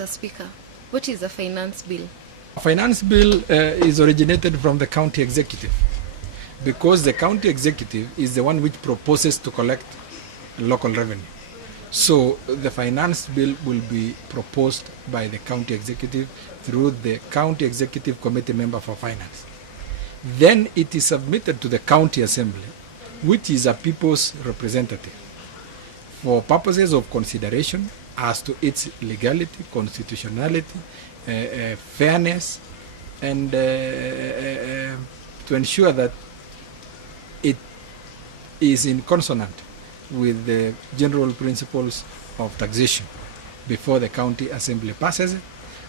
Mr. Speaker, what is a finance bill? A finance bill is originated from the county executive, because the county executive is the one which proposes to collect local revenue. So the finance bill will be proposed by the county executive through the county executive committee member for finance. Then it is submitted to the county assembly, which is a people's representative, for purposes of consideration as to its legality, constitutionality, fairness, and to ensure that it is in consonant with the general principles of taxation before the county assembly passes it.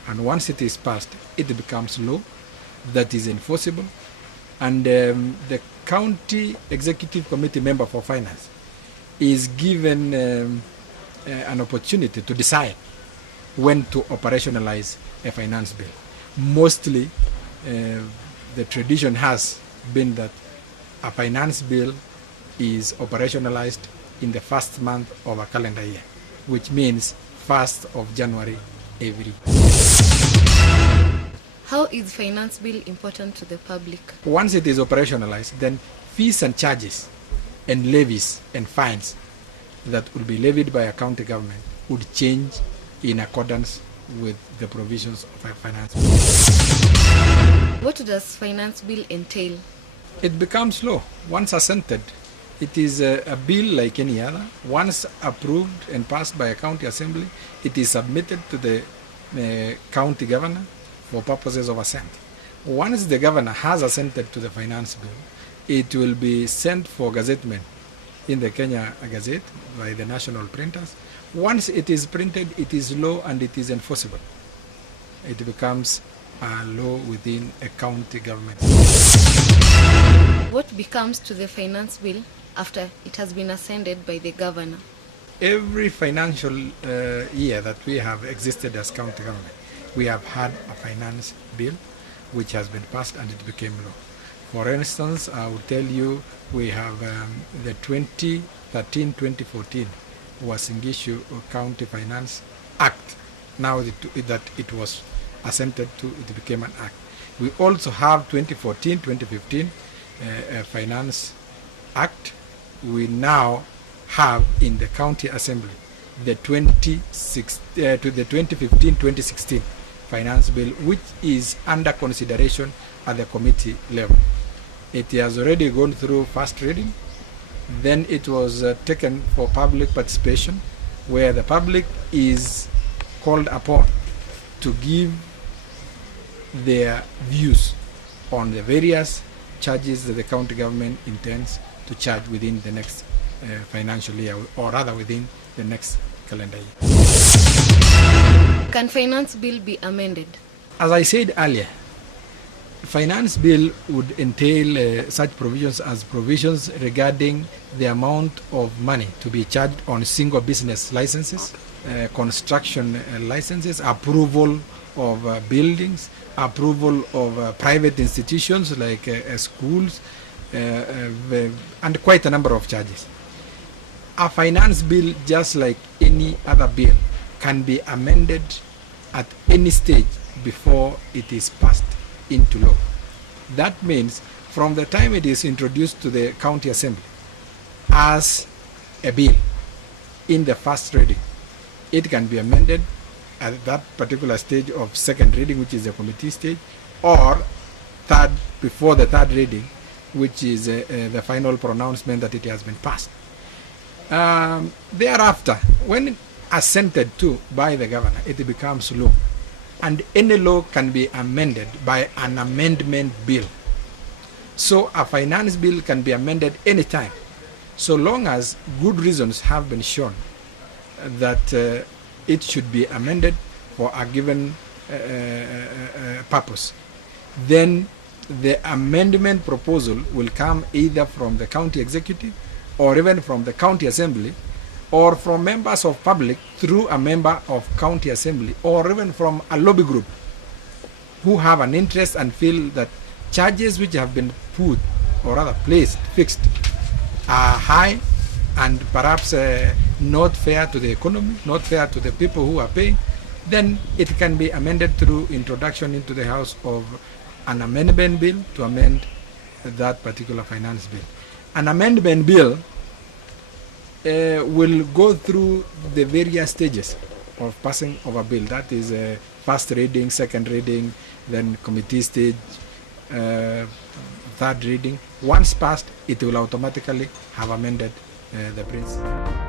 And once it is passed, it becomes law that is enforceable. And the county executive committee member for finance is given an opportunity to decide when to operationalize a finance bill. Mostly, the tradition has been that a finance bill is operationalized in the first month of a calendar year, which means 1st of January every year. How is finance bill important to the public? Once it is operationalized, then fees and charges and levies and fines that will be levied by a county government would change in accordance with the provisions of a finance bill. What does finance bill entail? It becomes law. Once assented, it is a bill like any other. Once approved and passed by a county assembly, it is submitted to the county governor for purposes of assent. Once the governor has assented to the finance bill, it will be sent for gazettement in the Kenya Gazette by the national printers. Once it is printed, it is law and it is enforceable. It becomes a law within a county government. What becomes to the finance bill after it has been ascended by the governor? Every financial year that we have existed as county government, we have had a finance bill which has been passed and it became law. For instance, I will tell you, we have the 2013-2014 Uasin County Finance Act. Now that it was assented to, it became an act. We also have 2014-2015 Finance Act. We now have in the county assembly the 2015-2016 finance bill, which is under consideration at the committee level. It has already gone through first reading. Then it was taken for public participation, where the public is called upon to give their views on the various charges that the county government intends to charge within the next financial year, or rather within the next calendar year. Can finance bill be amended? As I said earlier, finance bill would entail such provisions as provisions regarding the amount of money to be charged on single business licenses, construction licenses, approval of buildings, approval of private institutions like schools, and quite a number of charges. A finance bill, just like any other bill, can be amended at any stage before it is passed into law. That means from the time it is introduced to the county assembly as a bill in the first reading, it can be amended at that particular stage of second reading, which is the committee stage, or third, before the third reading, which is the final pronouncement that it has been passed. Thereafter, when assented to by the governor, it becomes law. And any law can be amended by an amendment bill. So a finance bill can be amended anytime, so long as good reasons have been shown that it should be amended for a given purpose. Then the amendment proposal will come either from the county executive or even from the county assembly, or from members of public through a member of county assembly, or even from a lobby group who have an interest and feel that charges which have been put, or rather placed, fixed, are high and perhaps not fair to the economy, not fair to the people who are paying. then it can be amended through introduction into the House of an amendment bill to amend that particular finance bill. An amendment bill will go through the various stages of passing of a bill. That is first reading, second reading, then committee stage, third reading. Once passed, it will automatically have amended the principle.